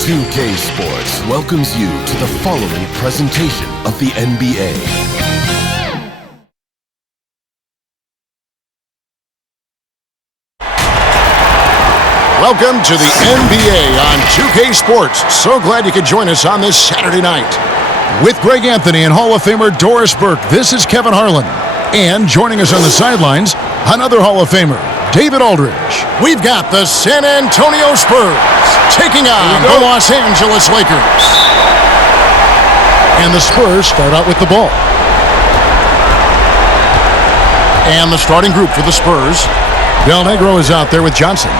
S2K Sports welcomes you to the following presentation of the NBA. Welcome to the NBA on 2K Sports. So glad you could join us on this Saturday night. With Greg Anthony and Hall of Famer Doris Burke, this is Kevin Harlan. And joining us on the sidelines, another Hall of Famer, David Aldridge. We've got the San Antonio Spurs taking on the Los Angeles Lakers. And the Spurs start out with the ball. And the starting group for the Spurs, Del Negro is out there with Johnson.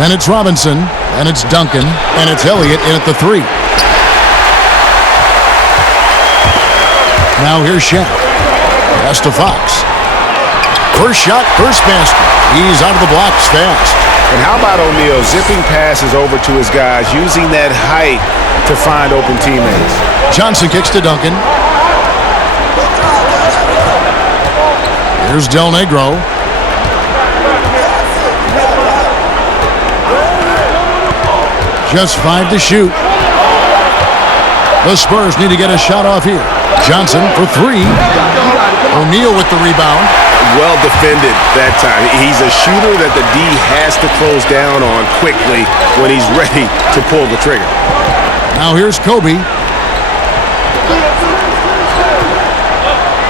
Then it's Robinson, and it's Duncan, and it's Elliott in at the 3. Now here's Shaq. Pass to Fox. First shot, first basket. He's out of the blocks fast. And how about O'Neal zipping passes over to his guys, using that height to find open teammates. Johnson kicks to Duncan. Here's Del Negro. Just 5 to shoot. The Spurs need to get a shot off here. Johnson for 3. O'Neal with the rebound. Well defended that time. He's a shooter that the D has to close down on quickly when he's ready to pull the trigger. Now here's Kobe.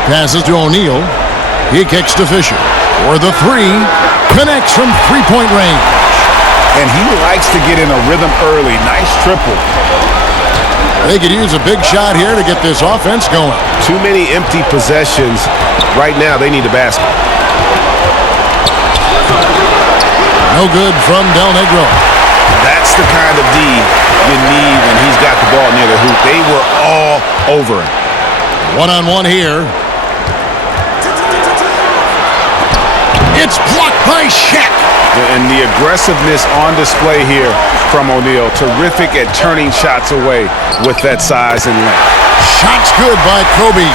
Passes to O'Neal. He kicks to Fisher. For the 3. Connects from three-point range. And he likes to get in a rhythm early. Nice triple. They could use a big shot here to get this offense going. Too many empty possessions. Right now, they need a basket. No good from Del Negro. That's the kind of D you need when he's got the ball near the hoop. They were all over him. One-on-one here. It's blocked by Shaq. And the aggressiveness on display here from O'Neal. Terrific at turning shots away with that size and length. Shots good by Kobe.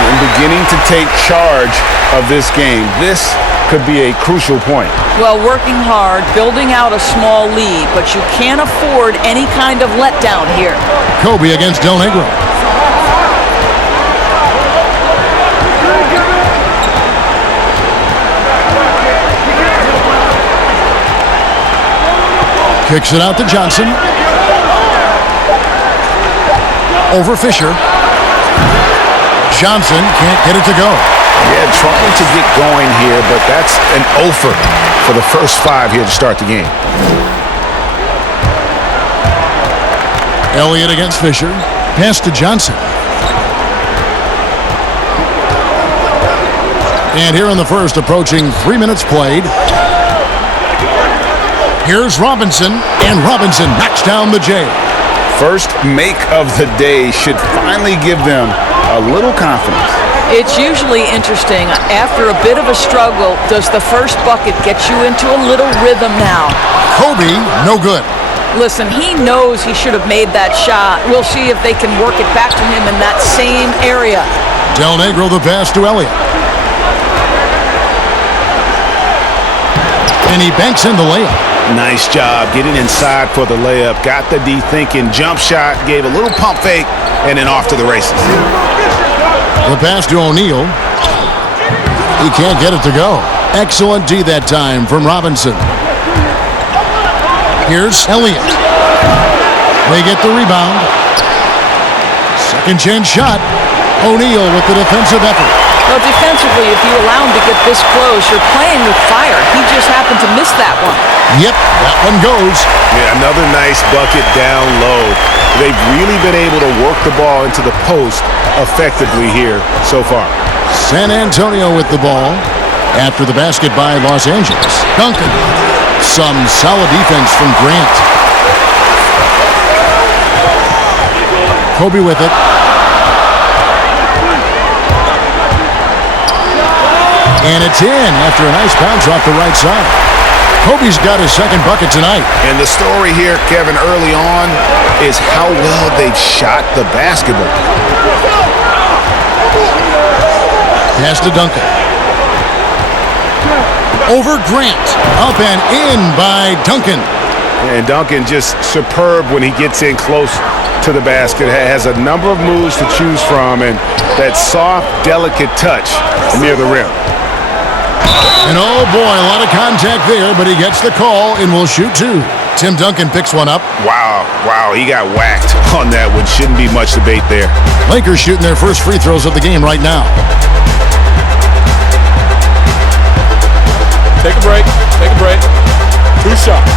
And beginning to take charge of this game. This could be a crucial point. Well, working hard, building out a small lead, but you can't afford any kind of letdown here. Kobe against Del Negro. Kicks it out to Johnson. Over Fisher. Johnson can't get it to go. Yeah, trying to get going here, but that's an offer for the first 5 here to start the game. Elliott against Fisher. Pass to Johnson. And here in the first, approaching 3 minutes played. Here's Robinson, and Robinson knocks down the J. First make of the day should finally give them a little confidence. It's usually interesting. After a bit of a struggle, does the first bucket get you into a little rhythm now? Kobe, no good. Listen, he knows he should have made that shot. We'll see if they can work it back to him in that same area. Del Negro the pass to Elliott. And he banks in the layup. Nice job getting inside for the layup. Got the D thinking. Jump shot. Gave a little pump fake. And then off to the races. The pass to O'Neal. He can't get it to go. Excellent D that time from Robinson. Here's Elliott. They get the rebound. Second chance shot. O'Neal with the defensive effort. Well, defensively, if you allow him to get this close, you're playing with fire. He just happened to miss that one. Yep, that one goes. Yeah, another nice bucket down low. They've really been able to work the ball into the post effectively here so far. San Antonio with the ball. After the basket by Los Angeles. Duncan. Some solid defense from Grant. Kobe with it. And it's in after a nice bounce off the right side. Kobe's got his second bucket tonight. And the story here, Kevin, early on is how well they've shot the basketball. Pass to Duncan. Over Grant. Up and in by Duncan. And Duncan just superb when he gets in close to the basket. Has a number of moves to choose from, and that soft, delicate touch near the rim. And oh boy, a lot of contact there, but he gets the call and will shoot two. Tim Duncan picks one up. Wow, he got whacked on that one. Shouldn't be much debate there. Lakers shooting their first free throws of the game right now. Take a break. 2 shots.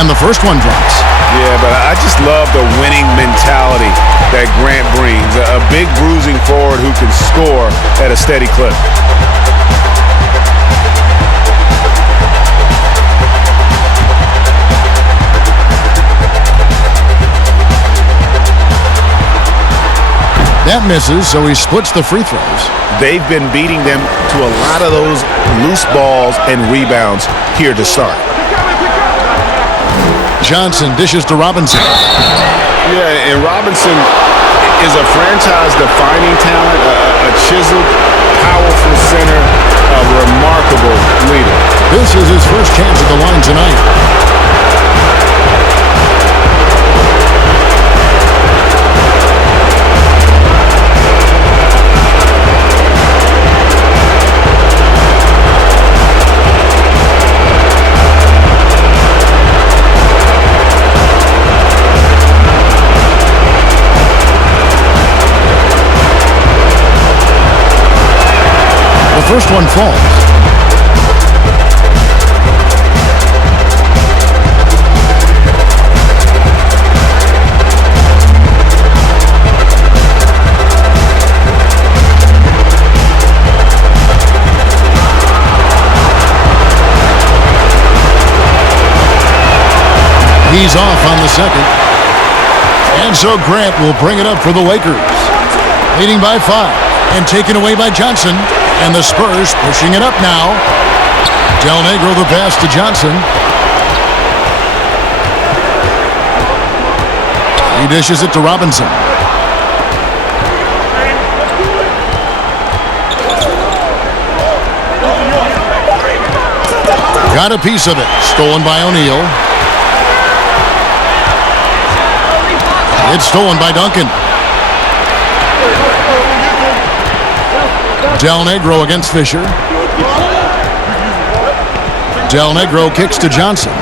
And the first one drops. Yeah, but I just love the winning mentality that Grant brings. A big bruising forward who can score at a steady clip. That misses, so he splits the free throws. They've been beating them to a lot of those loose balls and rebounds here to start. Johnson dishes to Robinson. Yeah, and Robinson is a franchise-defining talent, a chiseled, powerful center, a remarkable leader. This is his first chance at the line tonight. The first one falls. He's off on the second. And so Grant will bring it up for the Lakers. Leading by 5 and taken away by Johnson. And the Spurs pushing it up now. Del Negro the pass to Johnson. He dishes it to Robinson. Got a piece of it. Stolen by O'Neal. It's stolen by Duncan. Del Negro against Fisher. Del Negro kicks to Johnson.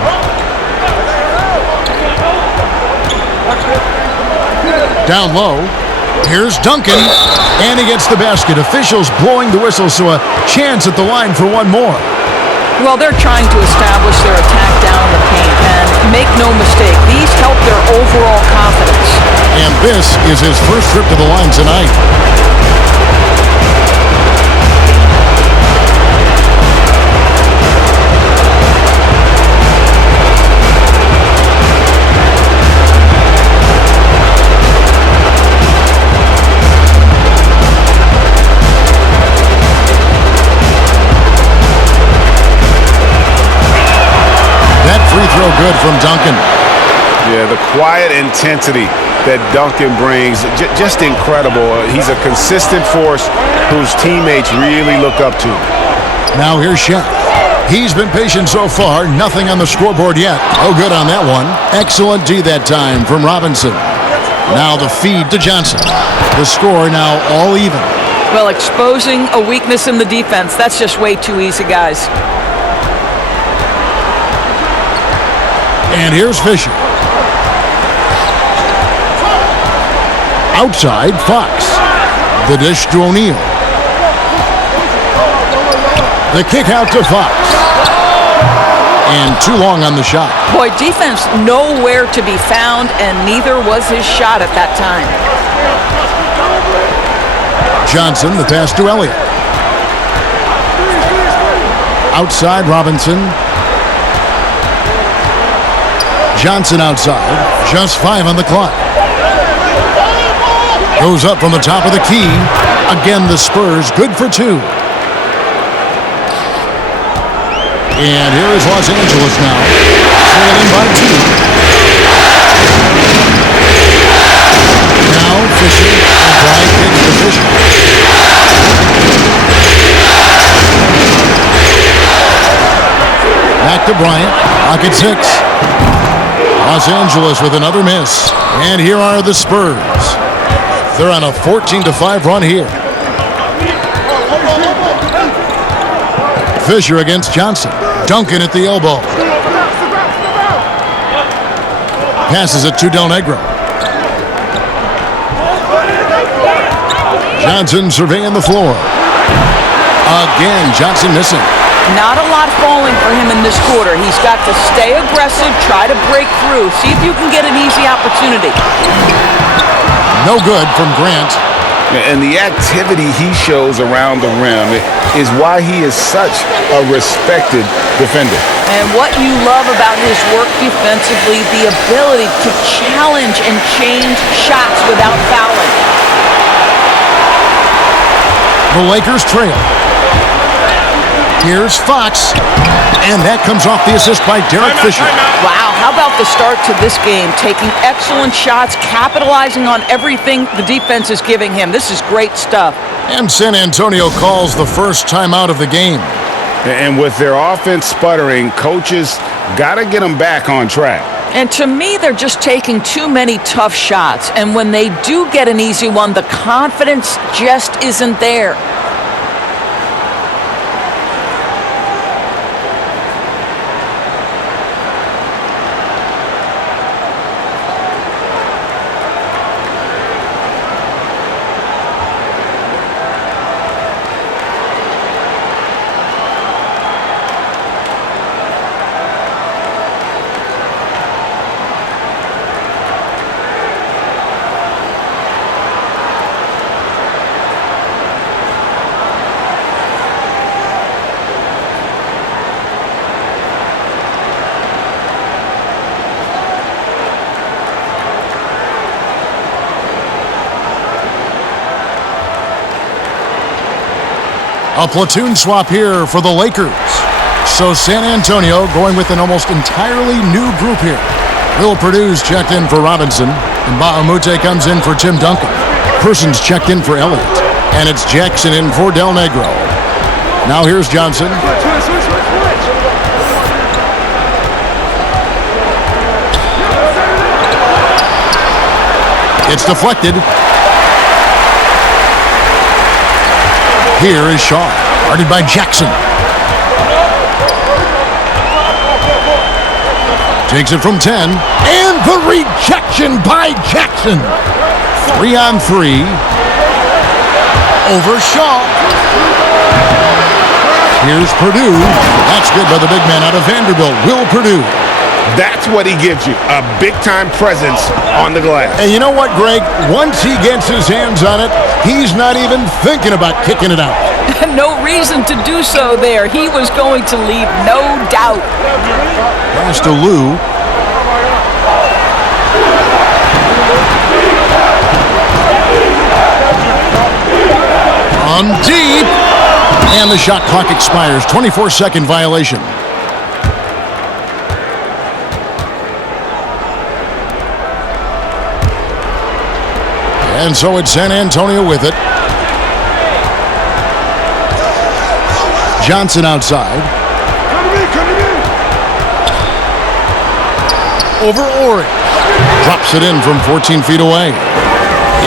Down low. Here's Duncan. And he gets the basket. Officials blowing the whistle, so a chance at the line for one more. Well, they're trying to establish their attack down in the paint, and make no mistake, these help their overall confidence. And this is his first trip to the line tonight. Free throw good from Duncan. Yeah, the quiet intensity that Duncan brings, just incredible. He's a consistent force whose teammates really look up to. Now here's Shaq. He's been patient so far. Nothing on the scoreboard yet. Oh, good on that one. Excellent D that time from Robinson. Now the feed to Johnson. The score now all even. Well, exposing a weakness in the defense, that's just way too easy, guys. And here's Fisher. Outside, Fox. The dish to O'Neal. The kick out to Fox. And too long on the shot. Boy, defense nowhere to be found, and neither was his shot at that time. Johnson, the pass to Elliott. Outside, Robinson. Johnson outside. Just 5 on the clock. Goes up from the top of the key. Again, the Spurs good for 2. And here is Los Angeles now. Trailing by 2. Now Fisher. And Bryant kicks to Fisher. Back to Bryant. Clock at 6. Los Angeles with another miss. And here are the Spurs. They're on a 14-5 run here. Fisher against Johnson. Duncan at the elbow. Passes it to Del Negro. Johnson surveying the floor. Again, Johnson missing. Not a lot falling for him in this quarter. He's got to stay aggressive, try to break through, see if you can get an easy opportunity. No good from Grant. And the activity he shows around the rim is why he is such a respected defender. And what you love about his work defensively, the ability to challenge and change shots without fouling. The Lakers trail. Here's Fox, and that comes off the assist by Derek Fisher. Wow, how about the start to this game? Taking excellent shots, capitalizing on everything the defense is giving him. This is great stuff. And San Antonio calls the first timeout of the game. And with their offense sputtering, coaches got to get them back on track. And to me, they're just taking too many tough shots. And when they do get an easy one, the confidence just isn't there. A platoon swap here for the Lakers. So San Antonio going with an almost entirely new group here. Will Perdue's checked in for Robinson. And Bahamute comes in for Tim Duncan. Persons checked in for Elliott. And it's Jackson in for Del Negro. Now here's Johnson. It's deflected. Here is Shaw, guarded by Jackson. Takes it from 10, and the rejection by Jackson. 3-on-3. Over Shaw. Here's Perdue. That's good by the big man out of Vanderbilt, Will Perdue. That's what he gives you, a big-time presence on the glass. And you know what, Greg? Once he gets his hands on it, he's not even thinking about kicking it out. No reason to do so there. He was going to leave, no doubt. Pass to Lou. On deep. And the shot clock expires. 24-second violation. And so it's San Antonio with it. Johnson outside. Over Ori. Drops it in from 14 feet away.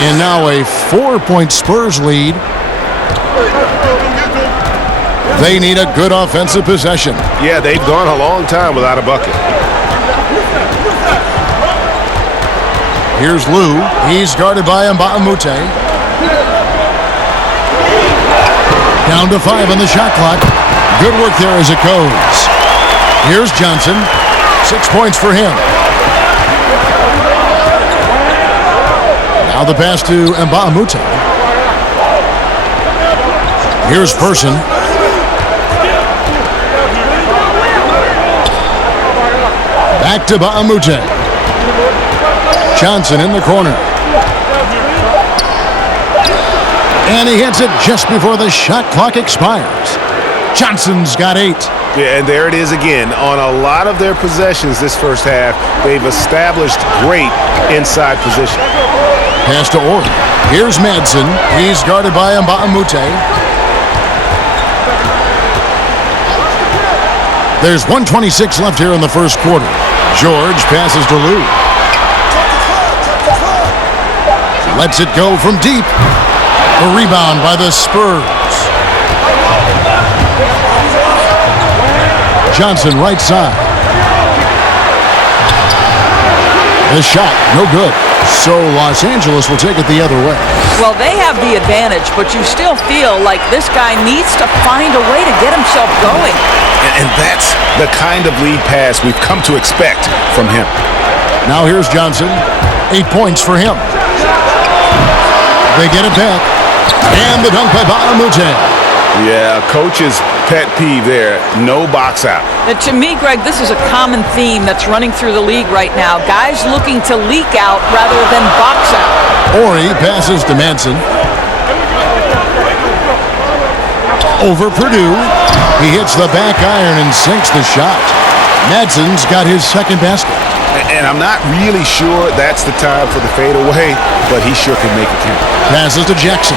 And now a 4-point Spurs lead. They need a good offensive possession. Yeah, they've gone a long time without a bucket. Here's Lou. He's guarded by Mbaamute. Down to 5 on the shot clock. Good work there as it goes. Here's Johnson. 6 points for him. Now the pass to Mbaamute. Here's Person. Back to Bahamute. Johnson in the corner. And he hits it just before the shot clock expires. Johnson's got 8. Yeah, and there it is again. On a lot of their possessions this first half, they've established great inside position. Pass to Ori. Here's Madsen. He's guarded by Mbaamute. There's 1:26 left here in the first quarter. George passes to Lou. Lets it go from deep. The rebound by the Spurs. Johnson right side. The shot, no good. So Los Angeles will take it the other way. Well, they have the advantage, but you still feel like this guy needs to find a way to get himself going. And that's the kind of lead pass we've come to expect from him. Now here's Johnson. 8 points for him. They get it back. And the dunk by Baamute. Yeah, coach's pet peeve there. No box out. To me, Greg, this is a common theme that's running through the league right now. Guys looking to leak out rather than box out. Ori passes to Manson. Over Purdue. He hits the back iron and sinks the shot. Madson's got his second basket. And I'm not really sure that's the time for the fadeaway, but he sure can make it count. Passes to Jackson.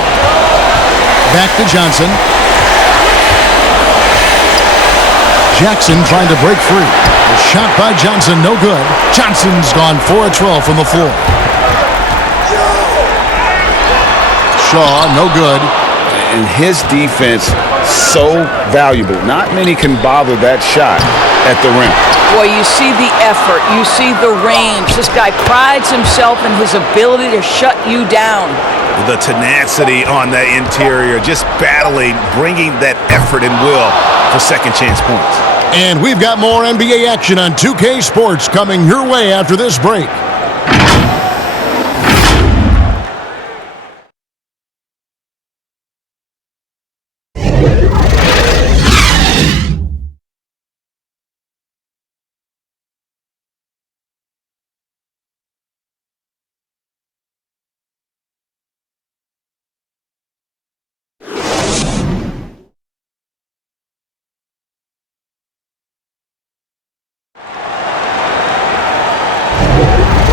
Back to Johnson. Jackson trying to break free. A shot by Johnson, no good. Johnson's gone 4 of 12 from the floor. Shaw, no good. And his defense, so valuable. Not many can bother that shot at the rim. Boy, you see the effort. You see the range. This guy prides himself in his ability to shut you down. The tenacity on the interior, just battling, bringing that effort and will for second chance points. And we've got more NBA action on 2K Sports coming your way after this break.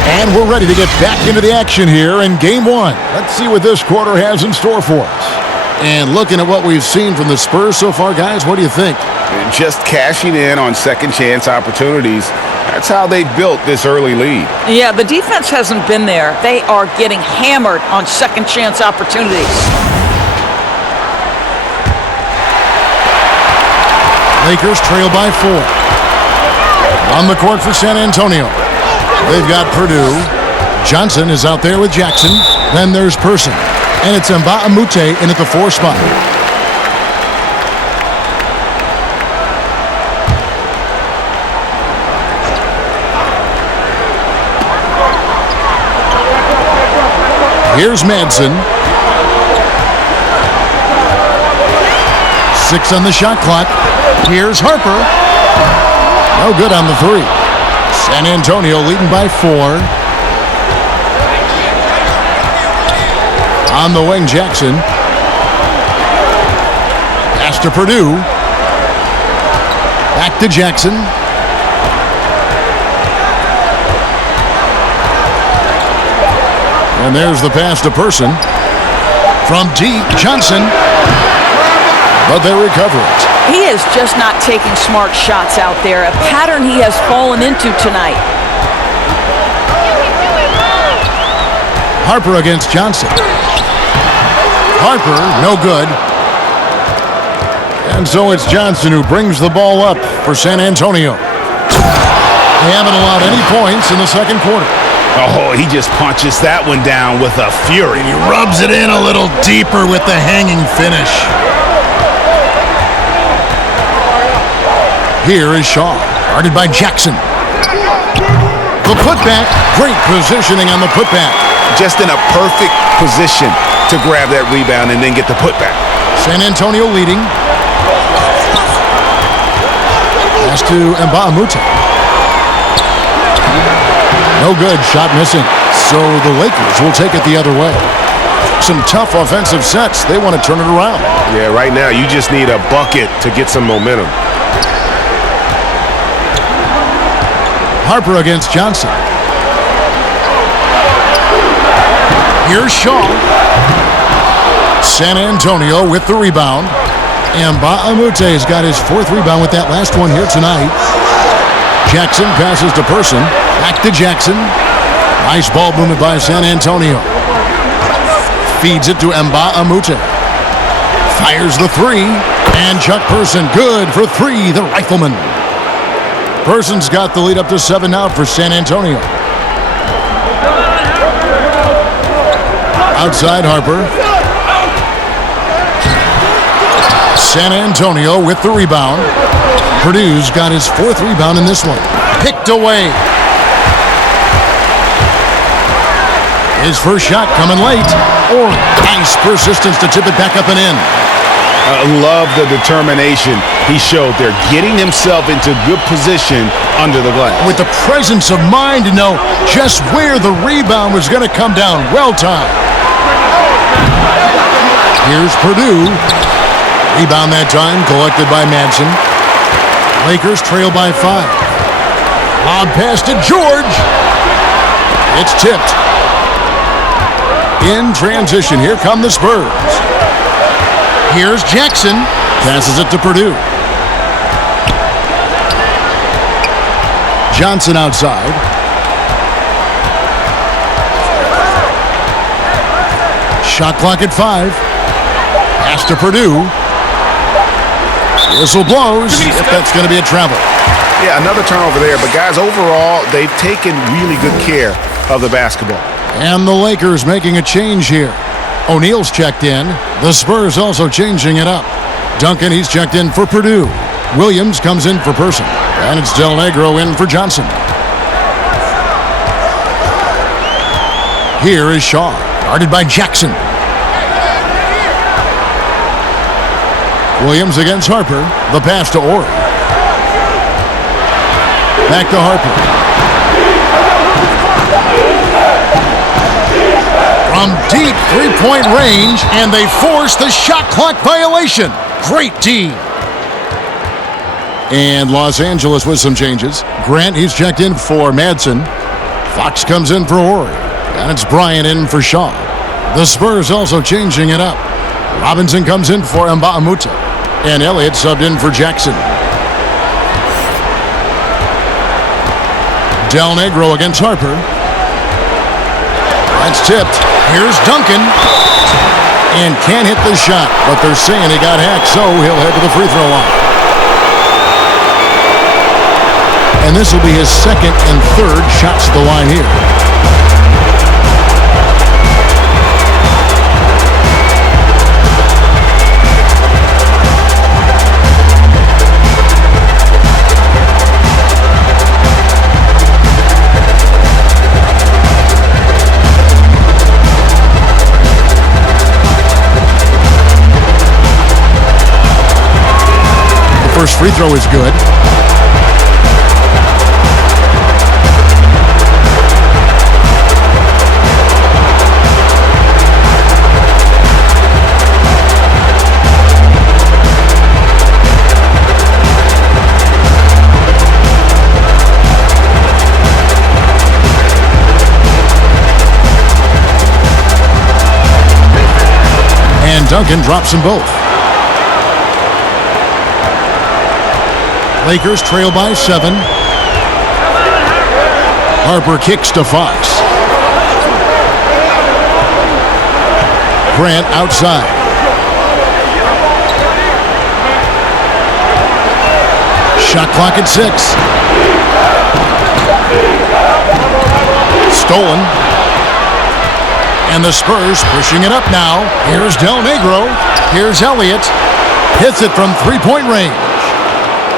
And we're ready to get back into the action here in Game 1. Let's see what this quarter has in store for us. And looking at what we've seen from the Spurs so far, guys, what do you think? Just cashing in on second chance opportunities. That's how they built this early lead. Yeah, the defense hasn't been there. They are getting hammered on second chance opportunities. Lakers trail by 4. On the court for San Antonio. They've got Purdue. Johnson is out there with Jackson. Then there's Person. And it's Mbamute in at the 4 spot. Here's Madsen. 6 on the shot clock. Here's Harper. No good on the 3. San Antonio leading by 4. On the wing, Jackson. Pass to Purdue. Back to Jackson. And there's the pass to Person. From deep, Johnson. But they recover it. He is just not taking smart shots out there, a pattern he has fallen into tonight. Harper against Johnson. Harper, no good. And so it's Johnson who brings the ball up for San Antonio. They haven't allowed any points in the second quarter. Oh, he just punches that one down with a fury. He rubs it in a little deeper with the hanging finish. Here is Shaw, guarded by Jackson. The putback, great positioning on the putback. Just in a perfect position to grab that rebound and then get the putback. San Antonio leading. Pass to Mbamute. No good, shot missing. So the Lakers will take it the other way. Some tough offensive sets. They want to turn it around. Yeah, right now you just need a bucket to get some momentum. Harper against Johnson. Here's Shaw. San Antonio with the rebound. NBAPLAYOFFS has got his 4th rebound with that last one here tonight. Jackson passes to Person. Back to Jackson. Nice ball movement by San Antonio. Feeds it to NBAPLAYOFFS. Fires the 3. And Chuck Person, good for 3, the rifleman. Person's got the lead up to 7 now for San Antonio. Outside Harper. San Antonio with the rebound. Purdue's got his 4th rebound in this one. Picked away. His first shot coming late. Or nice persistence to tip it back up and in. I love the determination he showed there, getting himself into good position under the glass. With the presence of mind to know just where the rebound was going to come down. Well timed. Here's Purdue. Rebound that time collected by Madsen. Lakers trail by 5. Lob pass to George. It's tipped. In transition, here come the Spurs. Here's Jackson. Passes it to Purdue. Johnson outside. Shot clock at 5. Pass to Purdue. Whistle blows. If that's going to be a travel. Yeah, another turnover there. But, guys, overall, they've taken really good care of the basketball. And the Lakers making a change here. O'Neal's checked in. The Spurs also changing it up. Duncan, he's checked in for Purdue. Williams comes in for Person. And it's Del Negro in for Johnson. Here is Shaw. Guarded by Jackson. Williams against Harper. The pass to Orr. Back to Harper. From deep three-point range, and they force the shot clock violation. Great D. And Los Angeles with some changes. Grant, he's checked in for Madsen. Fox comes in for Horry. And it's Bryant in for Shaw. The Spurs also changing it up. Robinson comes in for Mbah-a-Moute. And Elliott subbed in for Jackson. Del Negro against Harper. That's tipped. Here's Duncan. And can't hit the shot, but they're saying he got hacked, so he'll head to the free throw line. And this will be his 2nd and 3rd shots to the line here. First free throw is good. And Duncan drops them both. Lakers trail by 7. Harper kicks to Fox. Grant outside. Shot clock at 6. Stolen. And the Spurs pushing it up now. Here's Del Negro. Here's Elliott. Hits it from three-point range.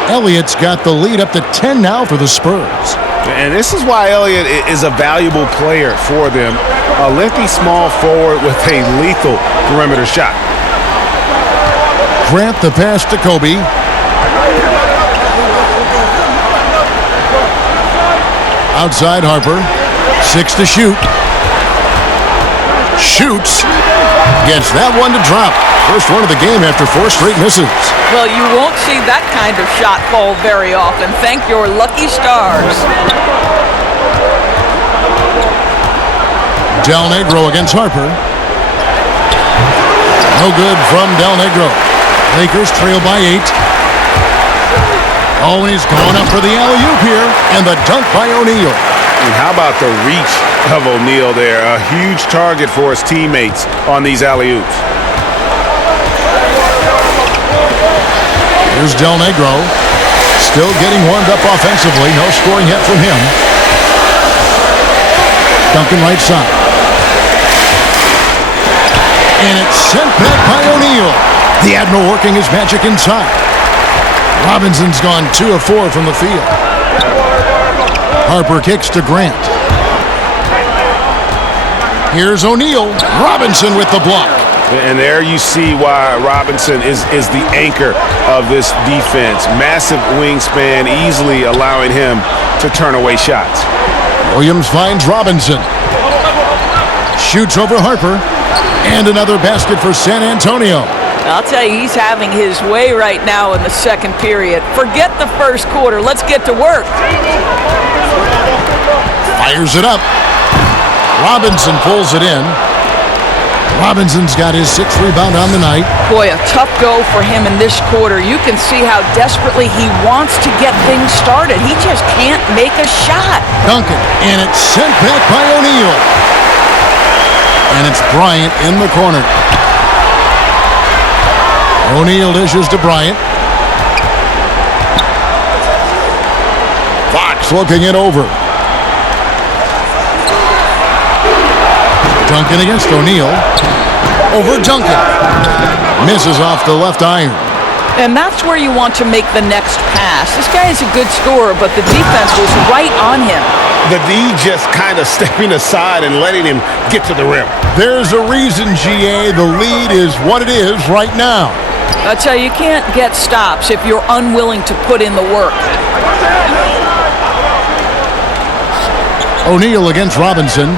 Elliott's got the lead up to 10 now for the Spurs. And this is why Elliott is a valuable player for them. A lengthy small forward with a lethal perimeter shot. Grant the pass to Kobe. Outside Harper. 6 to shoot. Shoots. Gets that one to drop. First one of the game after 4 straight misses. Well, you won't see that kind of shot fall very often. Thank your lucky stars. Del Negro against Harper. No good from Del Negro. Lakers trail by 8. Oh, and he's going up for the alley-oop here. And the dunk by O'Neal. And how about the reach of O'Neal there? A huge target for his teammates on these alley-oops. Here's Del Negro. Still getting warmed up offensively. No scoring yet from him. Duncan right side. And it's sent back by O'Neal. The Admiral working his magic inside. Robinson's gone 2 of 4 from the field. Harper kicks to Grant. Here's O'Neal. Robinson with the block. And there you see why Robinson is the anchor of this defense. Massive wingspan, easily allowing him to turn away shots. Williams finds Robinson. Shoots over Harper. And another basket for San Antonio. I'll tell you, he's having his way right now in the second period. Forget the first quarter. Let's get to work. Fires it up. Robinson pulls it in. Robinson's got his 6th rebound on the night. Boy, a tough go for him in this quarter. You can see how desperately he wants to get things started. He just can't make a shot. Duncan, and it's sent back by O'Neal. And it's Bryant in the corner. O'Neal dishes to Bryant. Fox looking it over. Duncan against O'Neal. Over Duncan. Misses off the left iron. And that's where you want to make the next pass. This guy is a good scorer, but the defense was right on him. The D just kind of stepping aside and letting him get to the rim. There's a reason, GA. The lead is what it is right now. I tell you, you can't get stops if you're unwilling to put in the work. O'Neal against Robinson.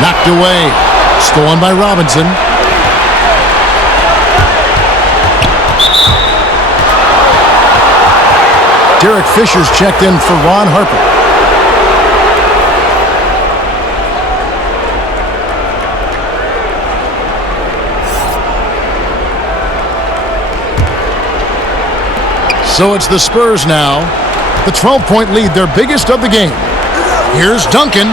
Knocked away. Stolen by Robinson. Derek Fisher's checked in for Ron Harper. So it's the Spurs now. The 12-point lead, their biggest of the game. Here's Duncan.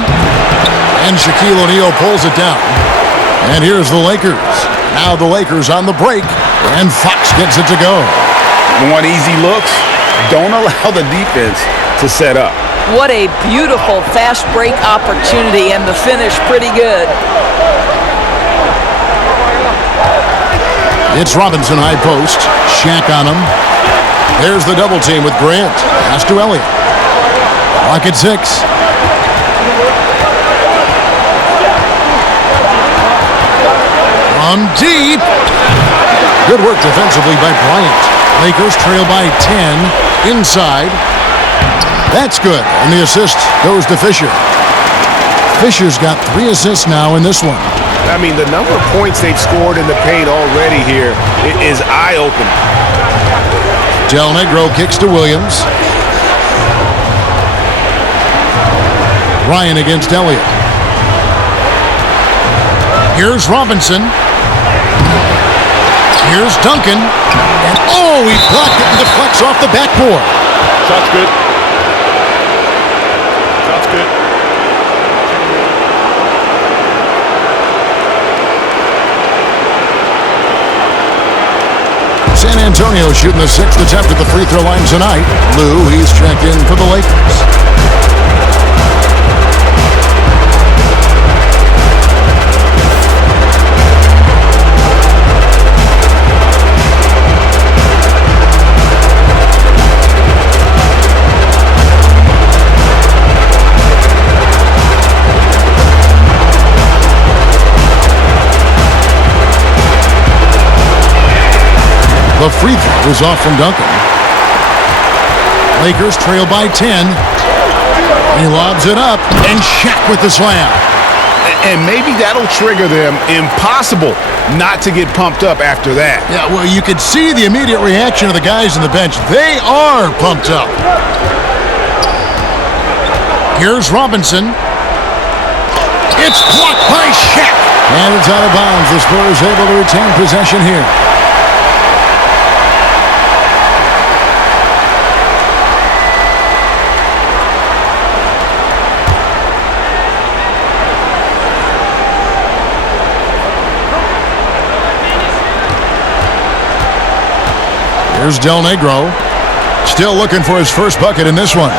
And Shaquille O'Neal pulls it down. And here's the Lakers. Now the Lakers on the break. And Fox gets it to go. Want easy looks? Don't allow the defense to set up. What a beautiful fast break opportunity, and the finish pretty good. It's Robinson high post. Shaq on him. There's the double team with Grant. Pass to Elliott. Clock at 6. From deep. Good work defensively by Bryant. Lakers trail by 10. Inside. That's good. And the assist goes to Fisher. Fisher's got 3 assists now in this one. I mean, the number of points they've scored in the paint already here is eye-opening. Del Negro kicks to Williams. Ryan against Elliott. Here's Robinson. Here's Duncan. And oh, he blocked it and deflects off the backboard. Shot's good. Shot's good. San Antonio shooting the 6th attempt at the free throw line tonight. Lou, he's checked in for the Lakers. The free throw is off from Duncan. Lakers trail by 10. He lobs it up, and Shaq with the slam. And maybe that'll trigger them. Impossible not to get pumped up after that. Yeah, well, you could see the immediate reaction of the guys on the bench. They are pumped up. Here's Robinson. It's blocked by Shaq. And it's out of bounds. The Spurs able to retain possession here. Here's Del Negro. Still looking for his first bucket in this one.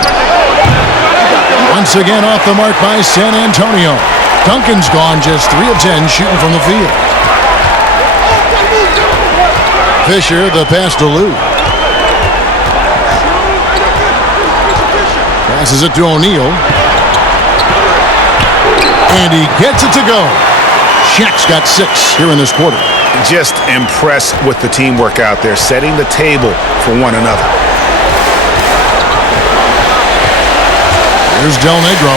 Once again off the mark by San Antonio. Duncan's gone just 3 of 10 shooting from the field. Fisher, the pass to Lou. Passes it to O'Neal. And he gets it to go. Shaq's got 6 here in this quarter. Just impressed with the teamwork out there, setting the table for one another. Here's Del Negro.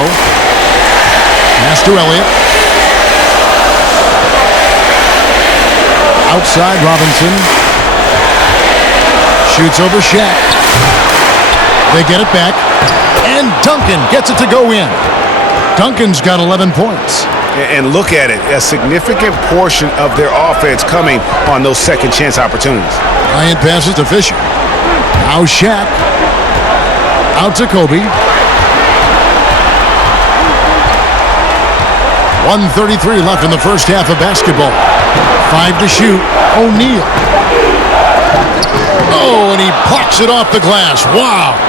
Pass to Elliott. Outside Robinson. Shoots over Shaq. They get it back. And Duncan gets it to go in. Duncan's got 11 points. And look at it, a significant portion of their offense coming on those second chance opportunities. Bryant passes to Fisher. Now Shaq. Out to Kobe. 1:33 left in the first half of basketball. 5 to shoot. O'Neal. Oh, and he plucks it off the glass. Wow.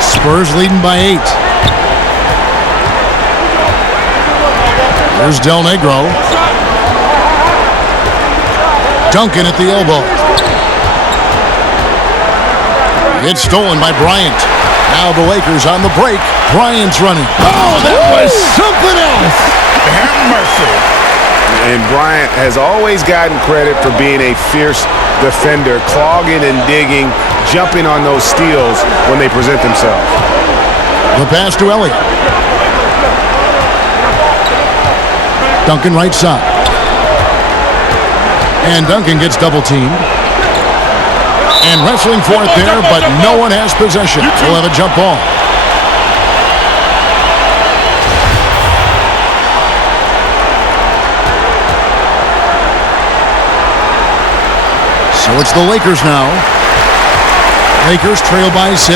Spurs leading by 8. Here's Del Negro. Duncan at the elbow. It's stolen by Bryant. Now the Lakers on the break. Bryant's running. Oh, that was something else. Have mercy. And Bryant has always gotten credit for being a fierce defender, clogging and digging, jumping on those steals when they present themselves. The pass to Elliott. Duncan right side. And Duncan gets double teamed. And wrestling for it there, but no one has possession. We'll have a jump ball. So it's the Lakers now. Lakers trail by 6.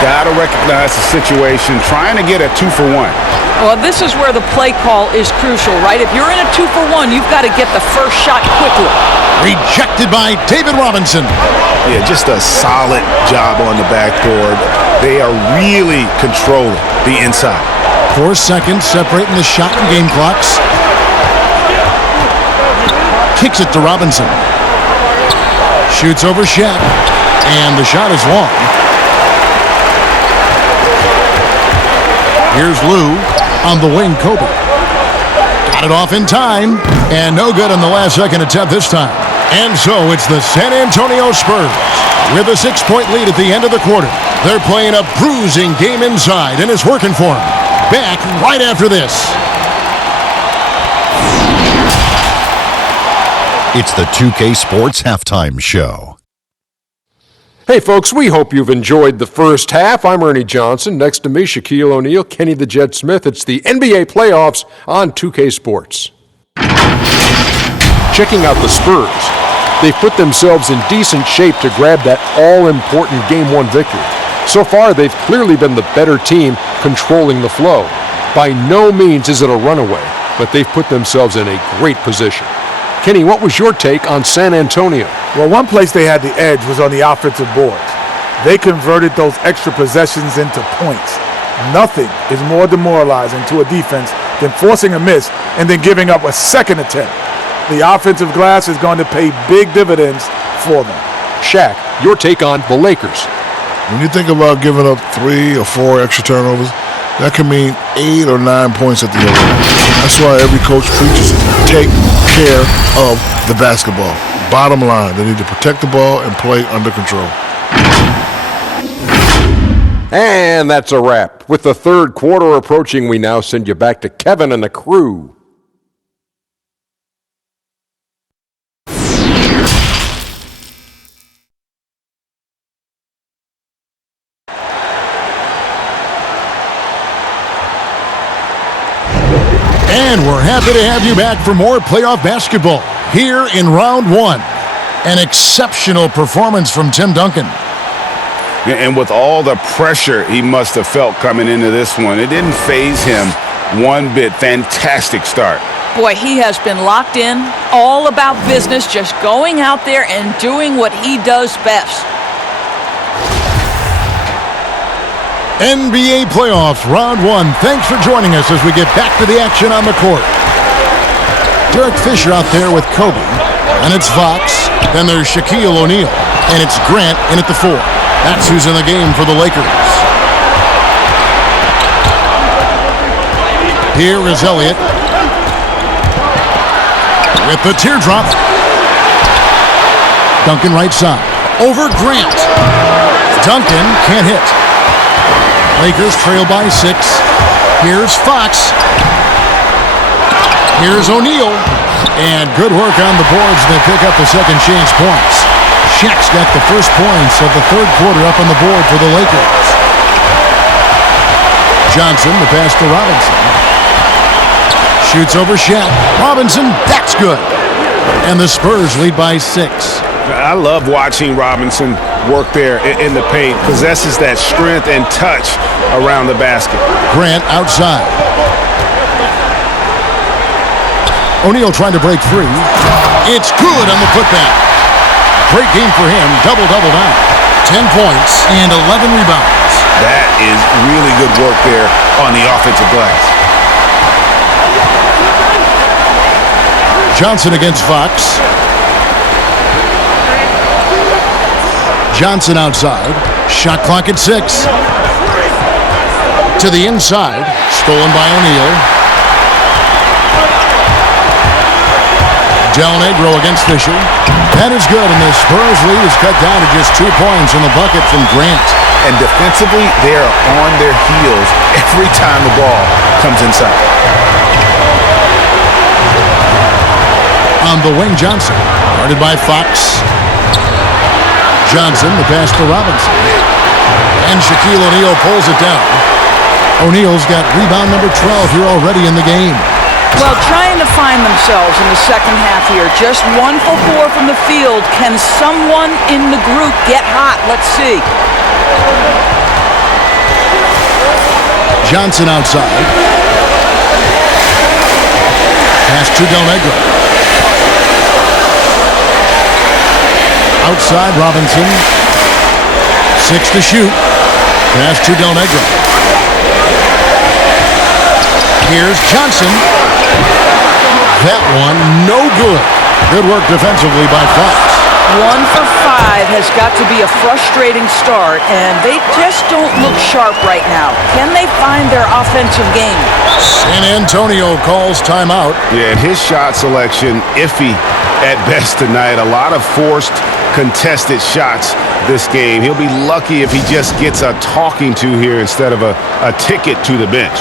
Got to recognize the situation, trying to get a 2-for-1. Well, this is where the play call is crucial, right? If you're in a 2-for-1, you've got to get the first shot quickly. Rejected by David Robinson. Yeah, just a solid job on the backboard. They are really controlling the inside. 4 seconds separating the shot and game clocks. Kicks it to Robinson. Shoots over Shaq. And the shot is long. Here's Lou on the wing, Kobe. Got it off in time. And no good on the last second attempt this time. And so it's the San Antonio Spurs with a 6-point lead at the end of the quarter. They're playing a bruising game inside, and it's working for them. Back right after this. It's the 2K Sports Halftime Show. Hey, folks, we hope you've enjoyed the first half. I'm Ernie Johnson. Next to me, Shaquille O'Neal, Kenny the Jet Smith. It's the NBA playoffs on 2K Sports. Checking out the Spurs. They've put themselves in decent shape to grab that all-important Game 1 victory. So far, they've clearly been the better team controlling the flow. By no means is it a runaway, but they've put themselves in a great position. Kenny, what was your take on San Antonio? Well, one place they had the edge was on the offensive boards. They converted those extra possessions into points. Nothing is more demoralizing to a defense than forcing a miss and then giving up a second attempt. The offensive glass is going to pay big dividends for them. Shaq, your take on the Lakers. When you think about giving up 3 or 4 extra turnovers, that can mean 8 or 9 points at the other end. That's why every coach preaches it. Take care of the basketball. Bottom line, they need to protect the ball and play under control. And that's a wrap. With the third quarter approaching, we now send you back to Kevin and the crew. And we're happy to have you back for more playoff basketball here in round 1. An exceptional performance from Tim Duncan. And with all the pressure he must have felt coming into this one, it didn't faze him one bit. Fantastic start. Boy, he has been locked in, all about business, just going out there and doing what he does best. NBA playoffs, round one. Thanks for joining us as we get back to the action on the court. Derek Fisher out there with Kobe. And it's Fox. Then there's Shaquille O'Neal. And it's Grant in at the 4. That's who's in the game for the Lakers. Here is Elliott. With the teardrop. Duncan right side. Over Grant. Duncan can't hit. Lakers trail by 6. Here's Fox. Here's O'Neal. And good work on the boards. They pick up the second chance points. Shaq's got the first points of the third quarter up on the board for the Lakers. Johnson, the pass to Robinson. Shoots over Shaq. Robinson, that's good. And the Spurs lead by 6. I love watching Robinson work there in the paint. Possesses that strength and touch around the basket. Grant outside. O'Neal trying to break free. It's good on the putback. Great game for him. Double-double now. 10 points and 11 rebounds. That is really good work there on the offensive glass. Johnson against Fox. Johnson outside. Shot clock at 6. To the inside. Stolen by O'Neal. Del Negro against Fisher. That is good, and the Spurs lead is cut down to just 2 points in the bucket from Grant. And defensively, they are on their heels every time the ball comes inside. On the wing, Johnson. Guarded by Fox. Johnson, the pass to Robinson. And Shaquille O'Neal pulls it down. O'Neal's got rebound number 12 here already in the game. Well, trying to find themselves in the second half here. Just 1 for 4 from the field. Can someone in the group get hot? Let's see. Johnson outside. Pass to Del Negro. Outside Robinson. 6 to shoot. Pass to Del Negro. Here's Johnson. That one, no good. Good work defensively by Fox. 1 for 5 has got to be a frustrating start, and they just don't look sharp right now. Can they find their offensive game? San Antonio calls timeout. Yeah, and his shot selection, iffy at best tonight. A lot of forced, contested shots this game. He'll be lucky if he just gets a talking to here instead of a ticket to the bench.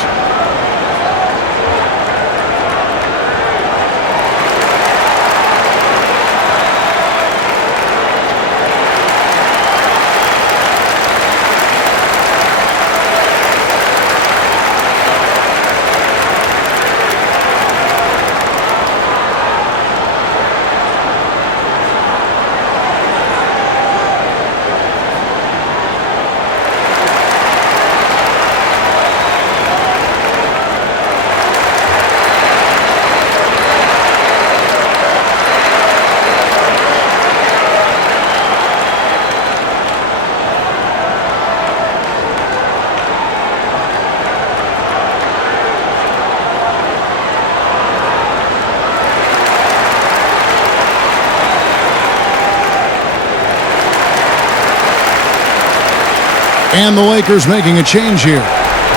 And the Lakers making a change here.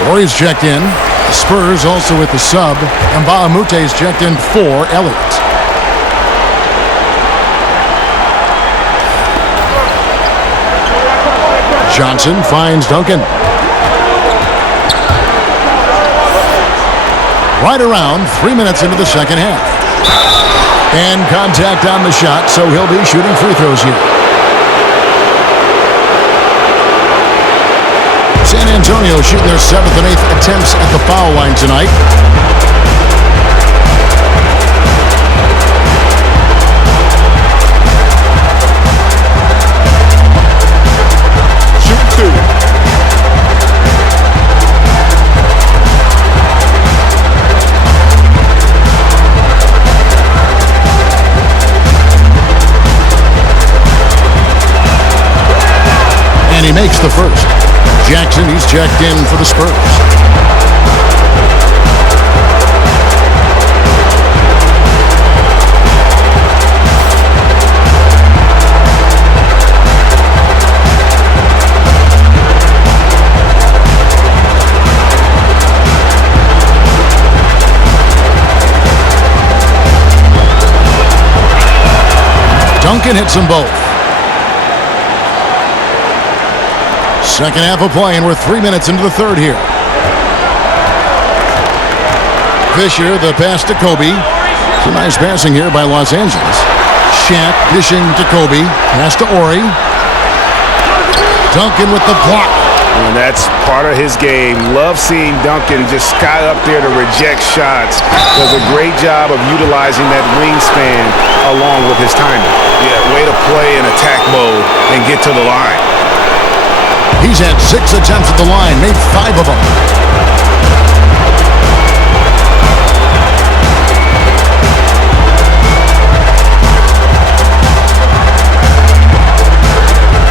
Rory's checked in. The Spurs also with the sub. And Mbaamute's checked in for Elliott. Johnson finds Duncan. Right around 3 minutes into the second half. And contact on the shot, so he'll be shooting free throws here. San Antonio shooting their 7th and 8th attempts at the foul line tonight. Shoot 2. checked in for the Spurs. Duncan hits them both. Second half of play, and we're 3 minutes into the third here. Fisher, the pass to Kobe. Some nice passing here by Los Angeles. Shaq dishing to Kobe. Pass to Ori. Duncan with the block. And that's part of his game. Love seeing Duncan just sky up there to reject shots. Does a great job of utilizing that wingspan along with his timing. Yeah, way to play in attack mode and get to the line. He's had 6 attempts at the line, made 5 of them.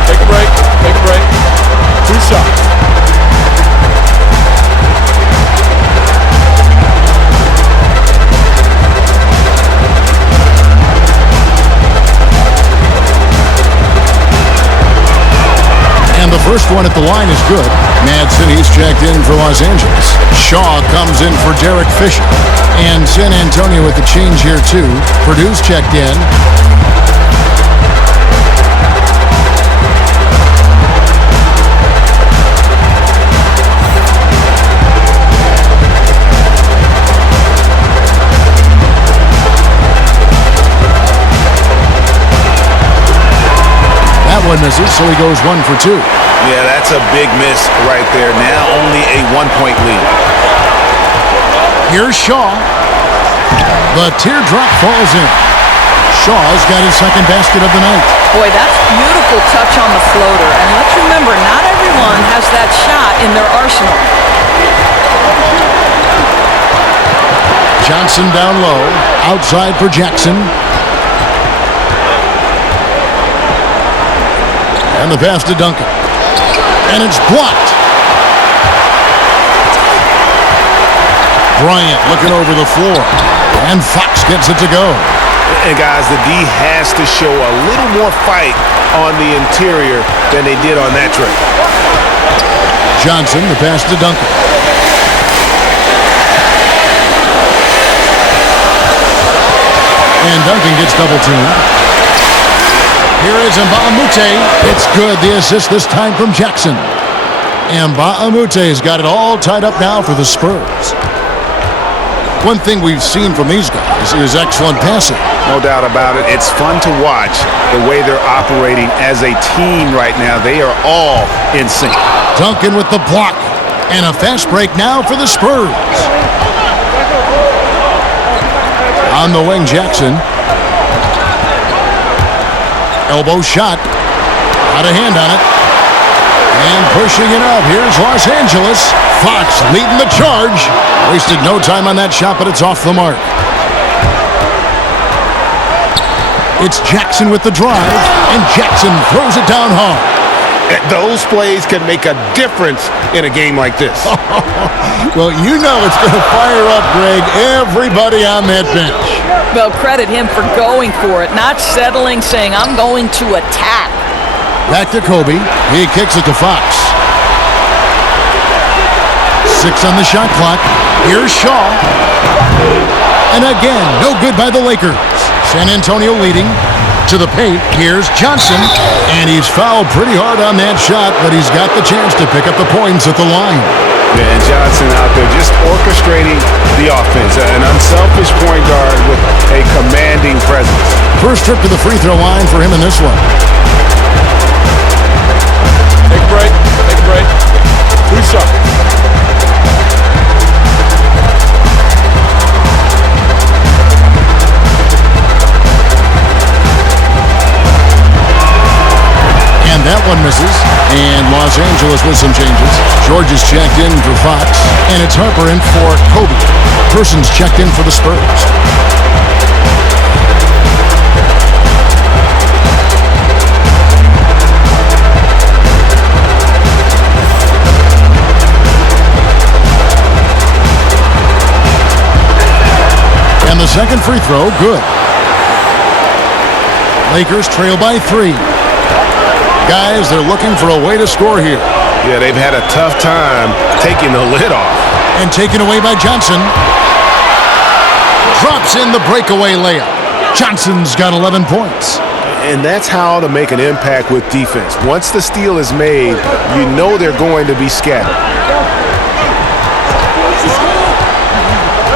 Take a break. Take a break. 2 shots. And the first one at the line is good. Mad City's checked in for Los Angeles. Shaw comes in for Derek Fisher. And San Antonio with the change here too. Purdue's checked in. That one misses, so he goes 1 for 2. Yeah, that's a big miss right there. Now only a 1-point lead. Here's Shaw. The teardrop falls in. Shaw's got his second basket of the night. Boy, that's beautiful touch on the floater. And let's remember, not everyone has that shot in their arsenal. Johnson down low. Outside for Jackson. And the pass to Duncan. And it's blocked. Bryant looking over the floor. And Fox gets it to go. And guys, the D has to show a little more fight on the interior than they did on that trip. Johnson, the pass to Duncan. And Duncan gets double teamed. Here is NBAPLAYOFFS. It's good. The assist this time from Jackson. NBAPLAYOFFS got it all tied up now for the Spurs. One thing we've seen from these guys is excellent passing. No doubt about it. It's fun to watch the way they're operating as a team right now. They are all in sync. Duncan with the block. And a fast break now for the Spurs. On the wing, Jackson. Elbow shot. Out of hand on it. And pushing it up. Here's Los Angeles. Fox leading the charge. Wasted no time on that shot, but it's off the mark. It's Jackson with the drive. And Jackson throws it down hard. Those plays can make a difference in a game like this. Well, you know it's going to fire up, Greg, everybody on that bench. Well, credit him for going for it, not settling, saying, I'm going to attack. Back to Kobe. He kicks it to Fox. 6 on the shot clock. Here's Shaw. And again, no good by the Lakers. San Antonio leading. To the paint, here's Johnson, and he's fouled pretty hard on that shot, but he's got the chance to pick up the points at the line. Yeah, and Johnson out there just orchestrating the offense, an unselfish point guard with a commanding presence. First trip to the free throw line for him in this one. Take a break. Take a break. 2 shots. And that one misses. And Los Angeles with some changes. George is checked in for Fox. And it's Harper in for Kobe. Persons checked in for the Spurs. second free throw, good. Lakers trail by 3. Guys, they're looking for a way to score here. Yeah, they've had a tough time taking the lid off. And taken away by Johnson. Drops in the breakaway layup. Johnson's got 11 points. And that's how to make an impact with defense. Once the steal is made, you know they're going to be scattered.